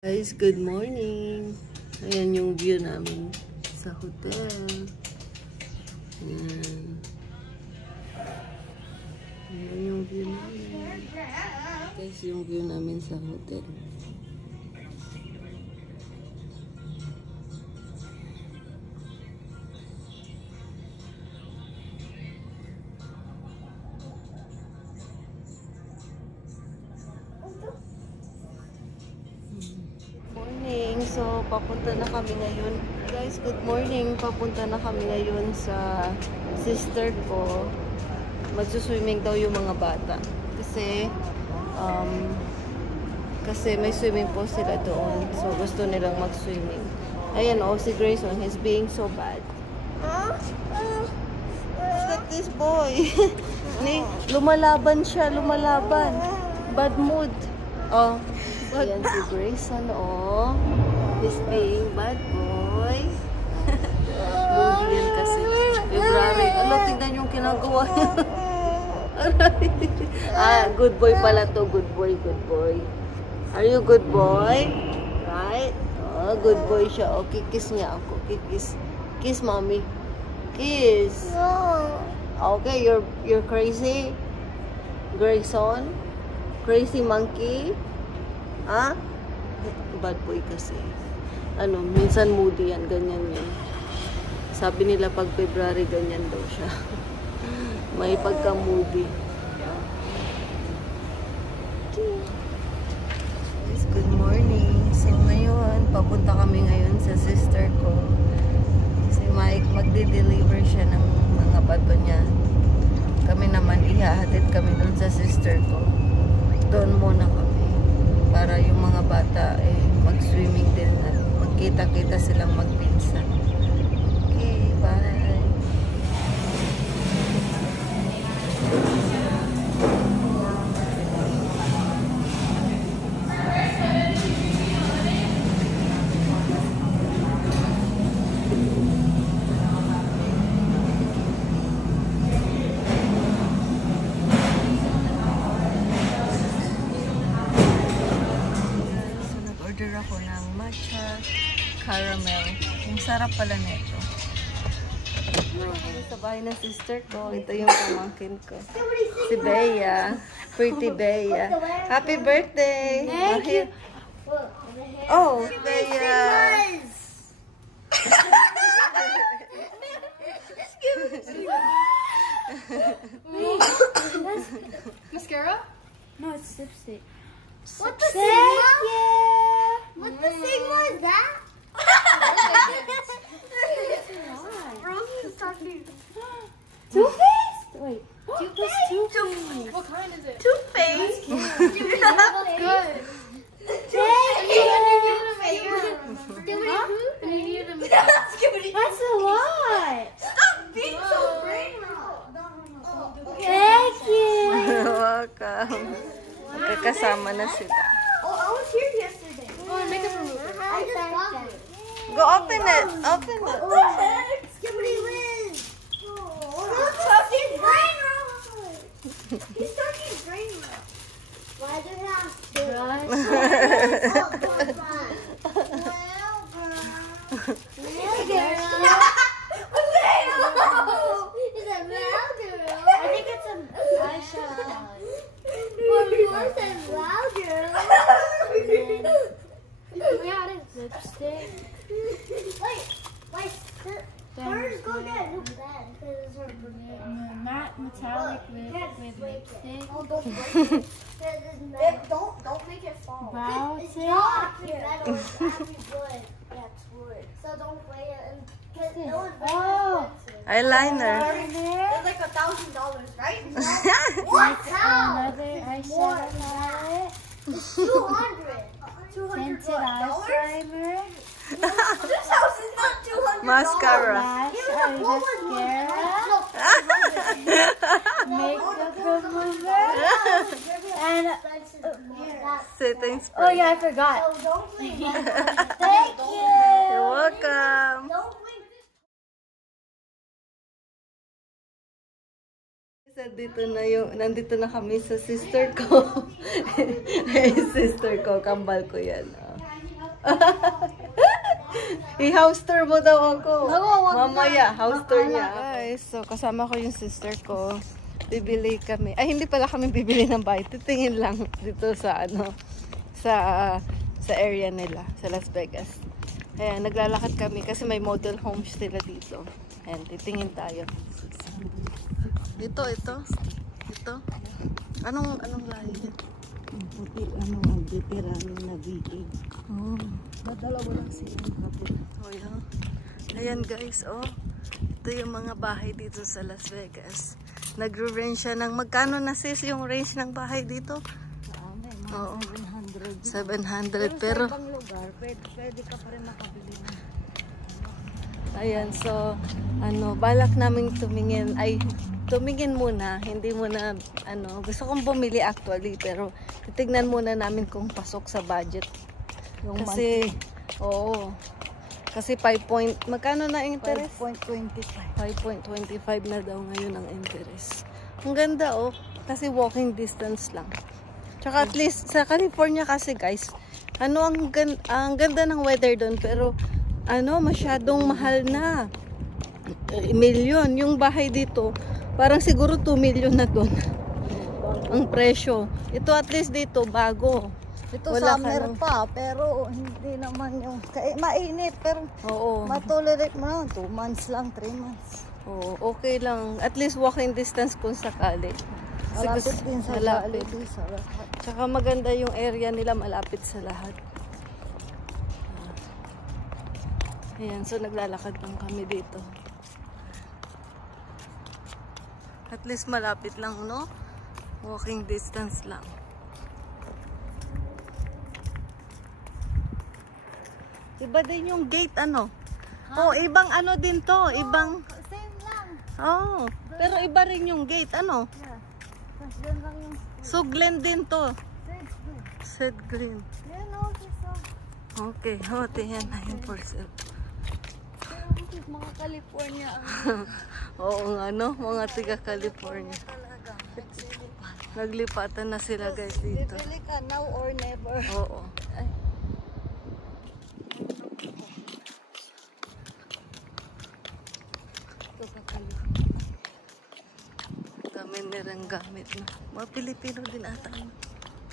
Guys, good morning. Ayan yung view namin sa hotel. Ayan. Ayan yung view namin. Guys, yung view namin sa hotel. So, papunta na kami ngayon. Guys, good morning. Papunta na kami ngayon sa sister ko. Magsuswimming daw yung mga bata. Kasi may swimming pool sila doon. So, gusto nilang mag-swimming. Ayan, si Grayson. He's being so bad. Look at this boy. Lumalaban siya. Lumalaban. Bad mood. Ayan si Grayson, He's being bad boy. Movie yan kasi. February. Tingnan yung ginagawa niya. Good boy pala to. Good boy, good boy. Are you good boy? Right? Good boy siya. Kiss niya ako. Kiss, mommy. Kiss. Okay, you're crazy? Grayson? Crazy monkey? Bad boy kasi. Minsan moody yan, ganyan yan. Sabi nila pag February, ganyan daw siya. May pagka-moody. Good morning. So ngayon, papunta kami ngayon sa sister ko. Si Mike, magde-deliver siya ng mga bato niya. Kami naman, ihahatid kami dun sa sister ko. Doon muna kami. Para yung mga bata mag-swimming din at magkita-kita silang magpinsan. Okay, bye. Order ako ng matcha caramel. Yung sarap pala nito. Sa bahay ng sister ko, ito yung pamangkin ko. Si Bea. Pretty Bea. Happy birthday! Thank you! Bea! Mascara? No, it's lipstick. What the Sigma? What the Sigma is that? Toothpaste? Wait. Toothpaste. What kind is it? Toothpaste! That's good. That's a lot. Stop being so brain rot. Thank you. Welcome. Magkakasama na sila. Oh, I was here yesterday. Oh, makeup remover. I just got it. Go open it. Open it. What the heck? Skibbity Liz. Look, Tucky's brain rot. He's Tucky's brain rot. Why do you have to? I think it's an eyeshadow palette. Yeah, it is lipstick. Hers go get a new bed because it's her birthday. Matte metallic lip with lipstick. Oh, don't break it. Don't make it fall. Brow It's tip. not metal. It's actually wood. Yeah, it's wood. So don't play it. Because it was very expensive. Eyeliner. It's like $1,000, right? What? How? Another eyeshadow palette. It's 200. Tinted $200. eyeliner. This house is not $200. Mascara. Lash Even the pool is mascara. Makeup remover. And Setting spray. oh yeah, I forgot. So don't play Thank you. You're welcome. Don't play. Nandito na kami sa sister ko. Sister ko, kambal ko yan. I-house tour mo daw ako. wag Mamaya, house tour niya. Guys, so kasama ko yung sister ko. Bibili kami. Ay, hindi pala kami bibili ng bahay. Titingin lang dito sa ano, sa area nila, sa Las Vegas. Ayan, naglalakad kami kasi may model homes sila dito. Ayan, titingin tayo. Ito. Anong lahi yan? Puti, ang veterano na Viking. Oh. Madalawa lang silang kapit. Oh, yeah. Ayan guys, oh. Ito yung mga bahay dito sa Las Vegas. Nagre-range siya ng magkano na sis yung range ng bahay dito? Sa amin, mga Oo. 700 700. pero Sa ibang lugar, pwede ka pa rin makabili ng ayan, so ano, balak naming tumingin muna, hindi muna ano, gusto kong bumili actually pero titignan muna namin kung pasok sa budget. yung Kasi oo. Kasi 5 point, magkano na interest? 5.25. 5.25 na daw ngayon ang interest. Ang ganda oh, kasi walking distance lang. Tsaka at least sa California kasi guys, ano ang ganda ng weather doon pero ano masyadong mahal na. Milyon yung bahay dito, parang siguro 2 million na doon. Ang presyo. Ito at least dito bago. Ito Wala ka summer nang- pa, pero hindi naman yung mainit, pero Oo. matolerate mo na 2 months lang, 3 months. Oo, okay lang. At least walking distance kung sakali. Kasi Malapit din sa malapit. Jollibee, sa lahat. Tsaka maganda yung area nila, malapit sa lahat. Ayan, so naglalakad lang kami dito. At least malapit lang, no? Walking distance lang. Iba din yung gate, ano? Oh, ibang ano din to, ibang... Same lang. Oh, pero iba rin yung gate, ano? Yeah. Tapos yan lang yung So, Glen din to. stage doon. Said Green. Yan o, so. Okay, hote yan na yung for sale. Mga California ang Oo nga, no? Mga tiga California. talaga. Naglipatan na sila guys dito. Bibili ka now or never. Oo. Ay. Ito sa California. Dami nilang gamit na. Mga Pilipino din ata.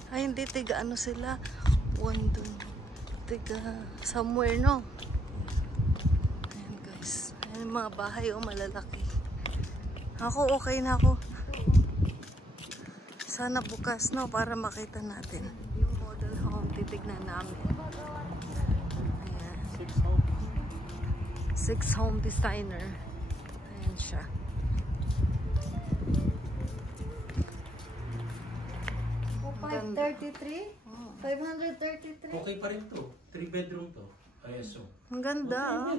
Ay, hindi. Tiga ano sila. One dun. Tiga somewhere, no? Ayan guys. Ayan yung mga bahay, oh, malalaki. Ako, okay na ako. Sana bukas, no? Para makita natin. Yung model home, titignan namin. Ayan. Six home designer. Ayan siya. Oh, 533? 533? Okay pa rin to. 3 bedroom to. ISO. Ang ganda, ah.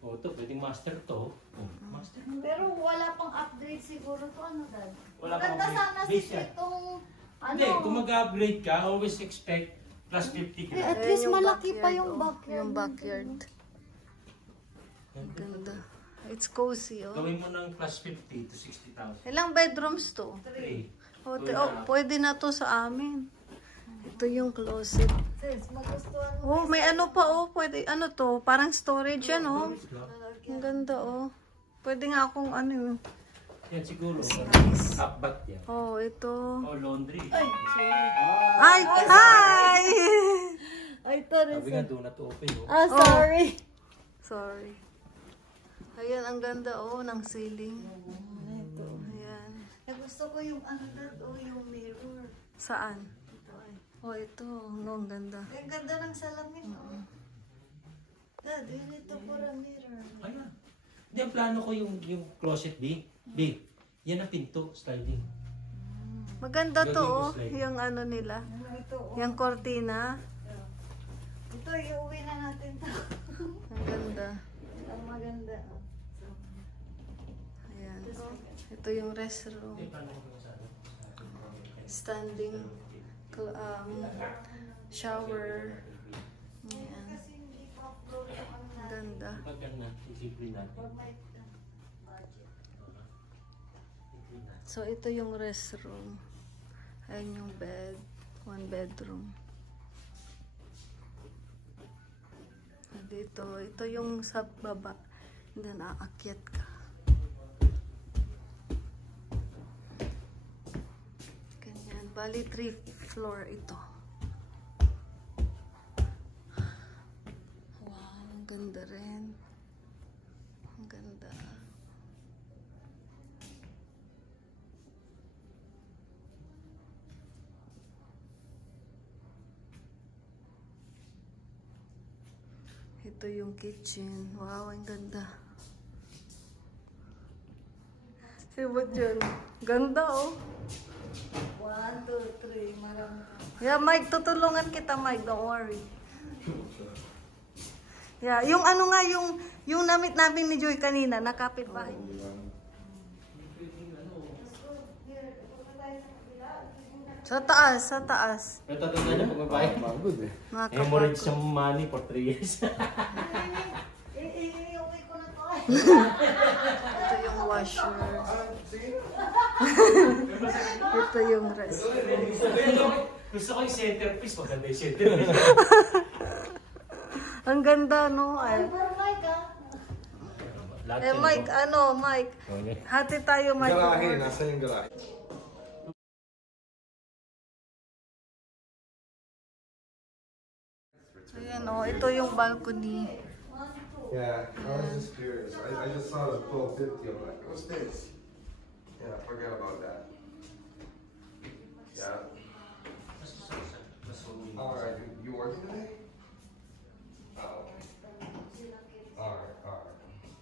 Oh, to pwedeng master to. Oh, master. Pero wala pang upgrade siguro to, ano dad? Wala Maganda pang sana upgrade. Base yan. itong ano. Hindi, kung mag-upgrade ka, always expect plus 50 ka. At Ayan least yung malaki pa backyard, yung oh. backyard. Yung backyard. Ang ganda. It's cozy, oh. Gawin mo ng plus 50 to 60,000. Ilang bedrooms to? 3. Oh, pwede na to sa amin. Ito yung closet. Sis, magustuhan mo. Oh, may ano pa, oh. Pwede, ano to? Parang storage yan, oh. Ang ganda, oh. Pwede nga akong ano yun. Yan siguro. Upbat yan. Oh, ito. Oh, laundry. Ay, hi! Ay, sorry. Sabi nga, do not open. Oh. Ah, sorry. Sorry. Ayan, ang ganda, oh, ng ceiling. Ayan. Gusto ko yung ano dad, oh, yung mirror. Saan? Ito ay. Oh, ito. No, ang ganda. Ang ganda ng salamin, oh. Dad, yun ito for a mirror. Ayan. Hindi, ang plano ko yung closet, B. B. Yan ang pinto, sliding. Maganda to, Gagawin ko oh. slide. Yung ano nila. Ano ito, oh. Yung cortina. Ito, iuwi na natin to. Ang ganda. Ang maganda, oh. Ayan. Ito yung restroom. Eh, plano ko sa ano? Standing shower. Ayan. Kasi hindi pa upload yung ano Ang natin. ganda. Pag na, isipin natin. Pag may budget. So, ito yung restroom. Ayan yung bed. 1 bedroom. dito. Ito yung sa baba. And then aakyat ka. Ganyan. Bali 3 floor ito. Wow, ang ganda rin. Ang ganda. Ito yung kitchen. Wow, ang ganda. Sibot yun. Ganda, oh. 1, 2, 3. Marami. Yeah, Mike, tutulungan kita, Mike. Don't worry. Yeah, yung ano nga, yung namit namin ni Joy kanina, nakapit bahay. Sa taas, sa taas. Pero tatanda na pagbabayad. Pagod eh. Hemorrhage sa money for 3 years. I-okay ko na to. Ito yung washer. Ito yung restroom. Gusto ko yung centerpiece. Maganda yung centerpiece. Ang ganda, no? Ay. Pero Mike, Eh, Mike, ano, Mike? Hati tayo, Mike. Garahe, nasa yung garahe. Ayan, oh. Ito yung balcony. Yeah, I was just curious. I just saw the 1250. I'm like, what's this? Yeah, forget about that. Yeah. Alright, you working today? Oh, okay. Alright.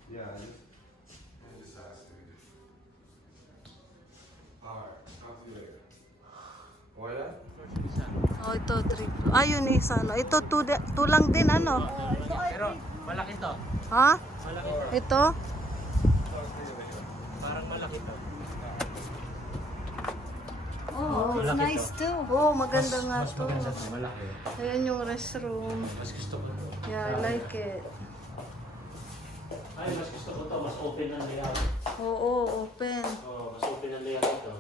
Yeah, I just asked you. Alright, talk to you later. What that? Oh, ito, 3. Ayun, isa, no? Ito, 2 lang din, ano? Pero malaki to. Ha? Malaki. Ito? Parang malaki to. Oh, it's Malaki nice to. too. Oh, maganda nga Mas to. maganda to. Malaki. Ayan yung restroom. Mas gusto ko to. Yeah, I like it. Ay, mas gusto ko to. Mas open ang layout. Oo, open. Oh, mas open ang layout ito.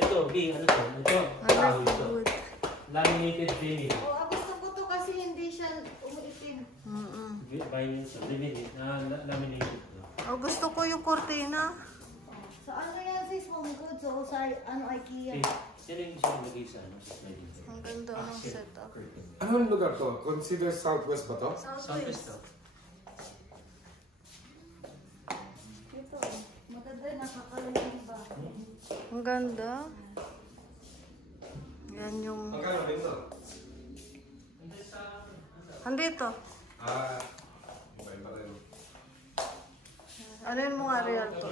Ito, B, ano to? Ito, kahoy ito. Good. Laminated vinyl. oh, gusto ko to kasi hindi siya umiitim. Vinyl to. Laminated to. Oh, gusto ko yung cortina. So ano yan sis, home goods o sa ano IKEA? Sila yung siya nagay sa ano, sa sliding door. Ang ganda ng setup. Anong lugar to? Consider Southwest ba to? Southwest to. Ito, maganda, nakakalungin ba? Ang ganda. Yan yung... Ang kano dito? Andito. Okay pa rin. Ano yun mo nga real to?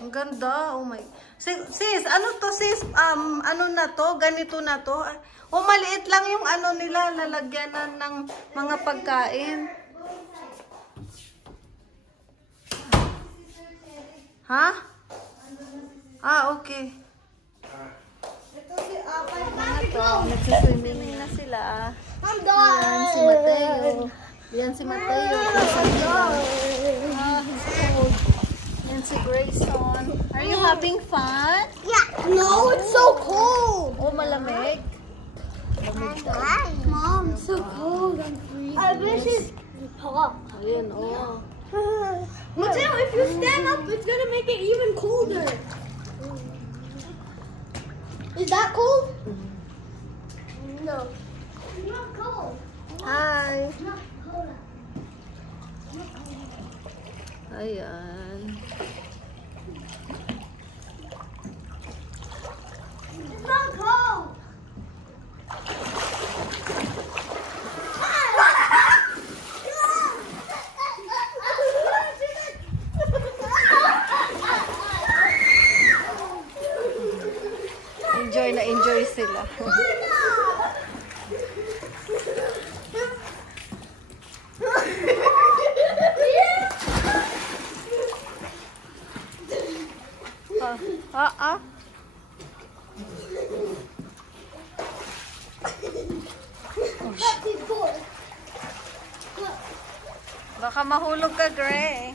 Ang ganda. Oh my... Sis, ano to sis? Ano na to? Ganito na to? Oh, maliit lang yung ano nila, lalagyanan ng mga pagkain. Ha? Okay. Ito si Apay. Ano to? Nagsiswimming na sila. I'm Yan done. si Mateo. Yan si Mateo. He's cold. Yan si Grayson. Are you having fun? Yeah. No, it's so cold. Oh, malamig. Mom, it's so cold. I'm freezing. I wish it's hot. Ayan, oh. Mateo, if you stand up, it's gonna make it even colder. Is that cold? No. It's not cold. Hi. It's not cold. Ayan. It's not cold. Enjoy na enjoy sila. Ah. Baka mahulog ka, Gray.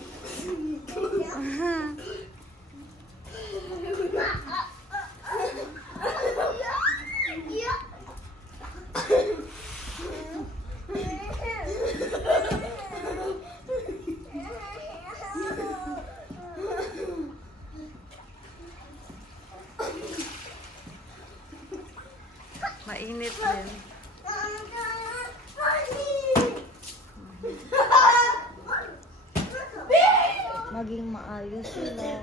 Mainit din. Maging maayos sila.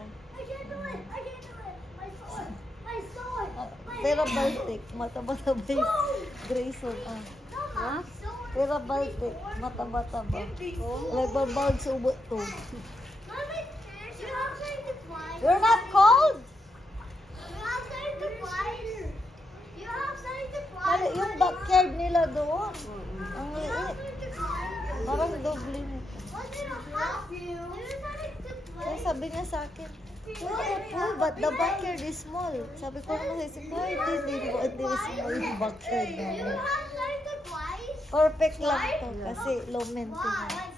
Pero Baltic, mata-mata-ba Grayson. Ha? Pero Baltic, mata-mata-ba? Nagbabag sa ubo to. You're not cold? Pero yung backyard nila doon. Ang liit. Parang doble nito. Kaya sabi niya sa akin, oh, but the backyard is small. Sabi ko naman sa isip, why hindi small yung backyard namin? Perfect lang to kasi low maintenance.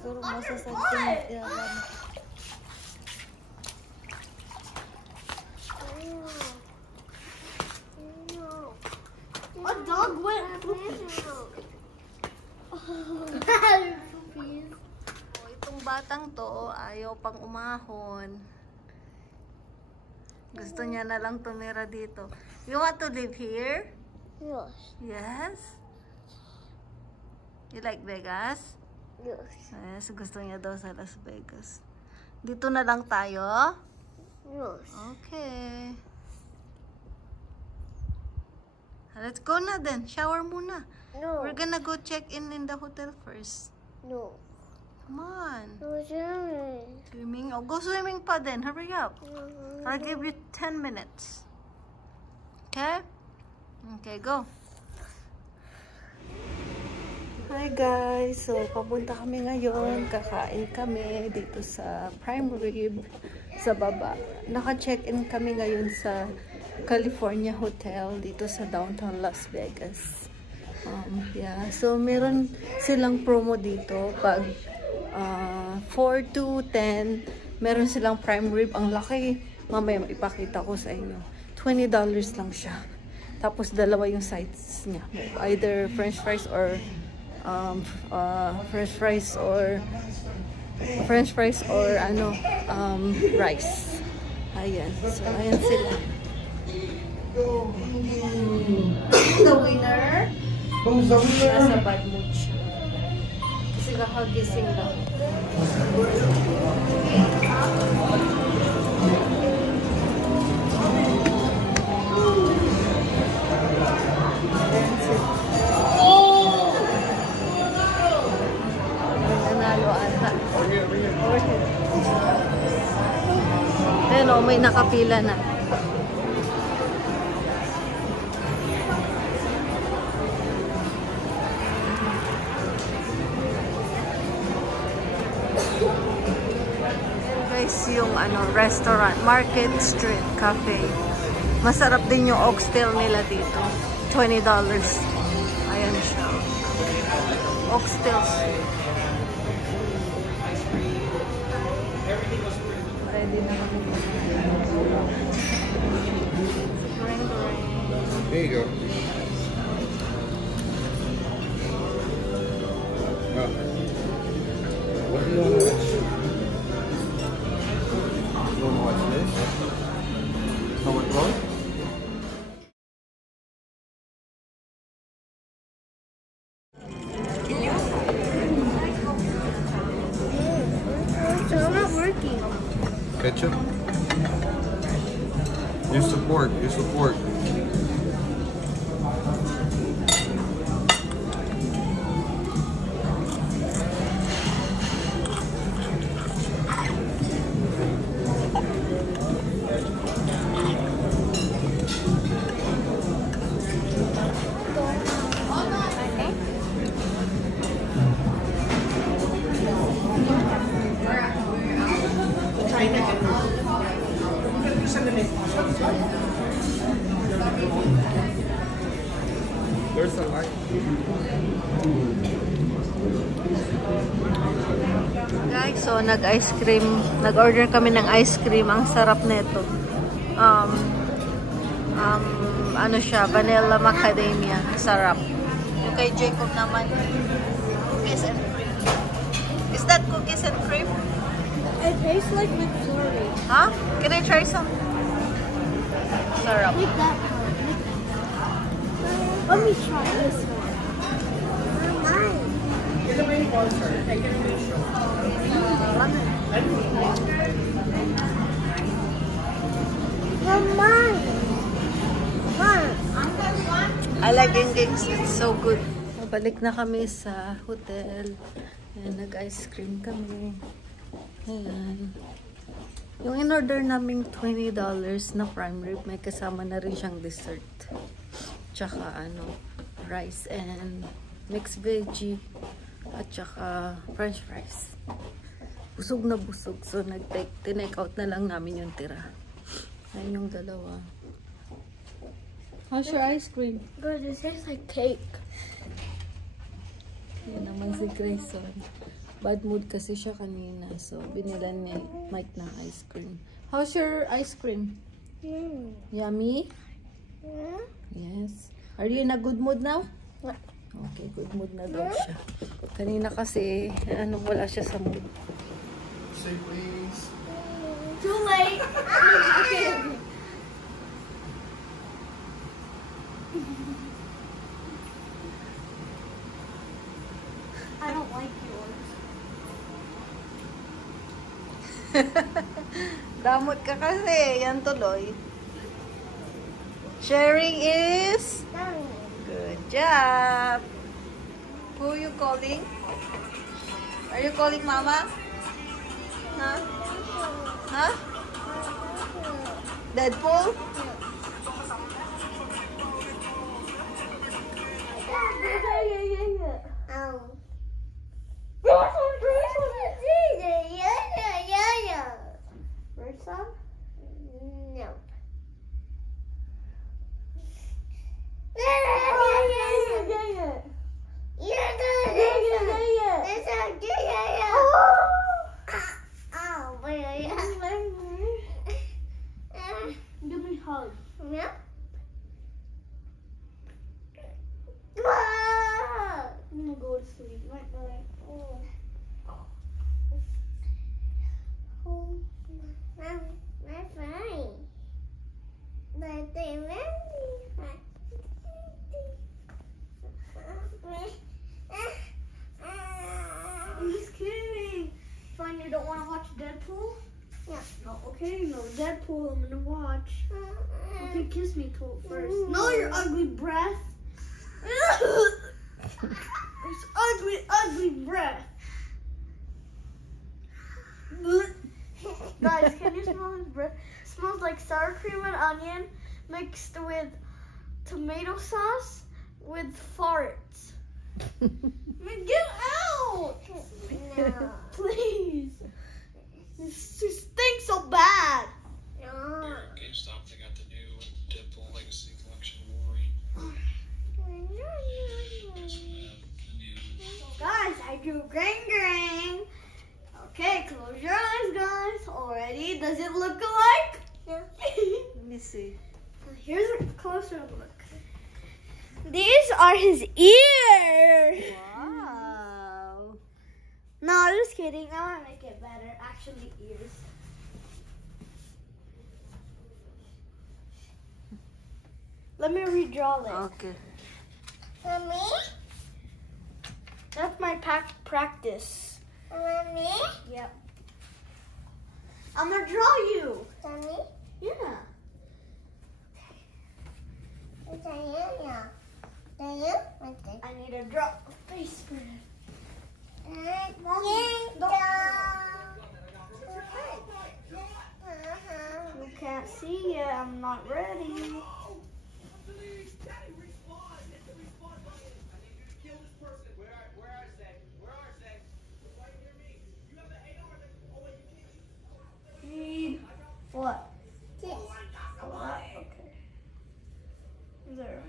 Pero masasabi niya lang. A dog went Itong batang to, ayaw pang umahon. Gusto niya na lang tumira dito. You want to live here? Yes. Yes? You like Vegas? Yes. Yes, gusto niya daw sa Las Vegas. Dito na lang tayo? Yes. Okay. Let's go na then. Shower muna. No. We're gonna go check in the hotel first. No. Come on. No swimming. Swimming? Oh, go swimming pa then. Hurry up. I'll give you 10 minutes. Okay? Okay, go. Hi guys. So, papunta kami ngayon. Kakain kami dito sa Prime Rib sa baba. Naka-check-in kami ngayon sa California Hotel dito sa downtown Las Vegas. Yeah. So, meron silang promo dito. Pag 4 to 10, meron silang prime rib. Ang laki. Mamaya ipakita ko sa inyo. $20 lang siya. Tapos, dalawa yung sides niya. Either french fries or rice. Ayan. So, ayan sila. The winner? Who's the winner? Nasa bad mood siya. Kasi kakagising lang. Nanalo ata. Pero may nakapila na. Yung restaurant, Market Street Cafe. Masarap din yung oxtail nila dito. $20. Ayan siya. Oxtail. Ready na kami. There you go. What do you want to watch? You want to watch this? How it goes? It's not working. Ketchup? You support. There's a light. Guys, so nag-ice cream. Nag-order kami ng ice cream. Ang sarap nito. Ano siya? Vanilla macadamia. Sarap. Yung kay Jacob naman. Cookies and cream. Is that cookies and cream? It tastes like McFlurry. Huh? Can I try some? Sarap. Like that part. Like that. Let me try this one. I like pancakes. It's so good. Balik na kami sa hotel. Ayan, nag-ice cream kami. Ayan. Yung in-order naming $20 na prime rib, may kasama na rin siyang dessert. Tsaka ano, rice and mixed veggie. At tsaka french fries. Busog na busog. So, tinake out na lang namin yung tira. Ayan yung dalawa. How's your ice cream? Good, it tastes like cake. Yan naman si Grayson. Bad mood kasi siya kanina. So, binilan ni Mike ng ice cream. How's your ice cream? Yummy? Yes. Are you in a good mood now? Okay, good mood na daw siya. Kanina kasi, wala siya sa mood. Say please. Too late. Okay. I don't like yours. Damot ka kasi. Yan tuloy. Sharing is... Good job. Who you calling? Are you calling Mama? Huh? Huh? Deadpool? First one? No. Give me a hug. Yeah. I'm gonna go to sleep. Night night. That's fine. But they I'm just kidding. Fine, you don't want to watch Deadpool? Yeah. No, okay, no, Deadpool I'm gonna watch. Okay, kiss me first. No, your ugly breath. It's ugly breath. Guys, can you smell his breath? It smells like sour cream and onion mixed with tomato sauce with farts. Get out! No. Please. It stinks so bad. No. Here at GameStop, they got the new Deadpool Legacy Collection Wolverine. This one have the new Guys, I drew Grang. Okay, close your eyes, guys. Already, does it look alike? Yeah. Let me see. Here's a closer look. These are his ears. Wow. No, I'm just kidding. I want to make it better. Actually, ears. Let me redraw it. Okay. Mommy? That's my practice. Mommy? Yep. I'm gonna draw you. Mommy? Yeah. I need to draw a face for him. You can't see yet. I'm not ready. Need what? Yes. Okay. There.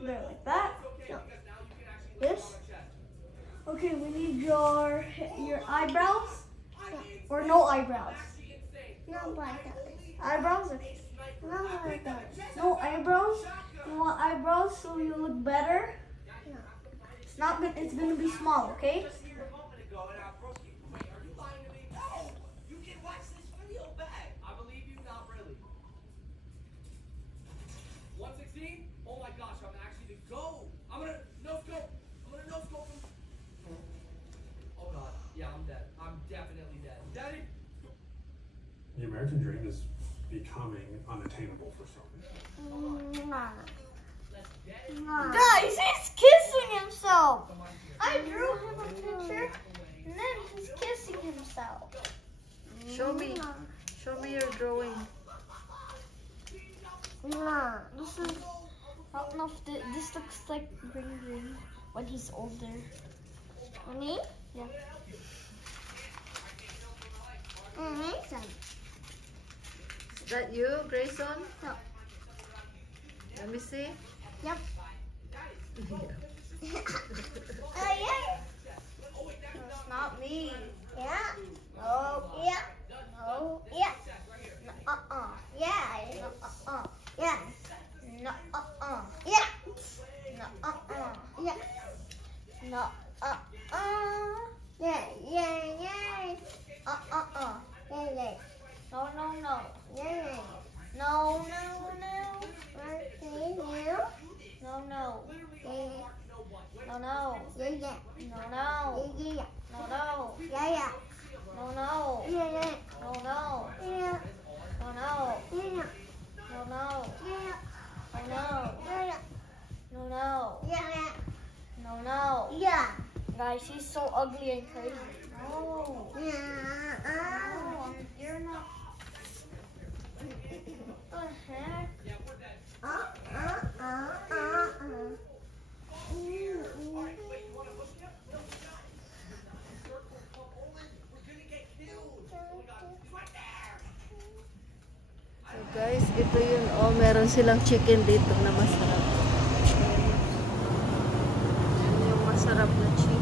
There, like that. No. This. Okay, we need your eyebrows. Or no eyebrows. No buttons. Eyebrows. Okay. No buttons. No eyebrows. You want eyebrows so you look better. No. It's not good. It's gonna be small. Okay. the American dream is becoming unattainable for some. Guys, he's kissing himself. I drew him a picture, and then he's kissing himself. Show me your drawing. This is, I don't know if this looks like green when he's older. Me? Yeah. Is that you, Grayson? No. Let me see. Yep. Yeah. It's not me. Yeah. No. Yeah. No. Yeah. No. Yeah. Uh-uh. Yeah. No. Yeah. No. Yeah. No. Yeah. Yeah. Yeah. Yeah. No. No. Yeah. No. No. Okay. Now. No. No. Yeah. No. No. Yeah. Yeah. No. No. Yeah. No. No. Yeah. Yeah. No. No. Yeah. Yeah. No. No. Yeah. No. No. Yeah. No. No. Yeah. No. Yeah. No. No. Yeah. No. No. Yeah. Guys, he's so ugly and crazy. No. Yeah. No, you're not. What the heck? So guys, ito yun. Oh, meron silang chicken dito na masarap. Yan yung masarap na chicken.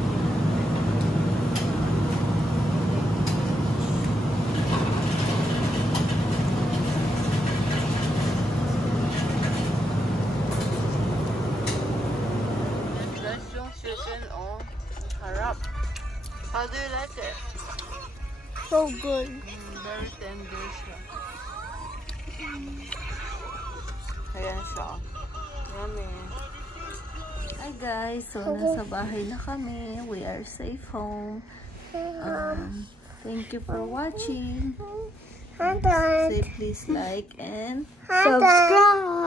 Guys, yung chicken, oh, harap. How do you like it? So good. Very tender siya. Ayan siya. Yummy. Hi guys, so nasa bahay na kami. We are safe home. Thank you for watching. Say please like and Subscribe.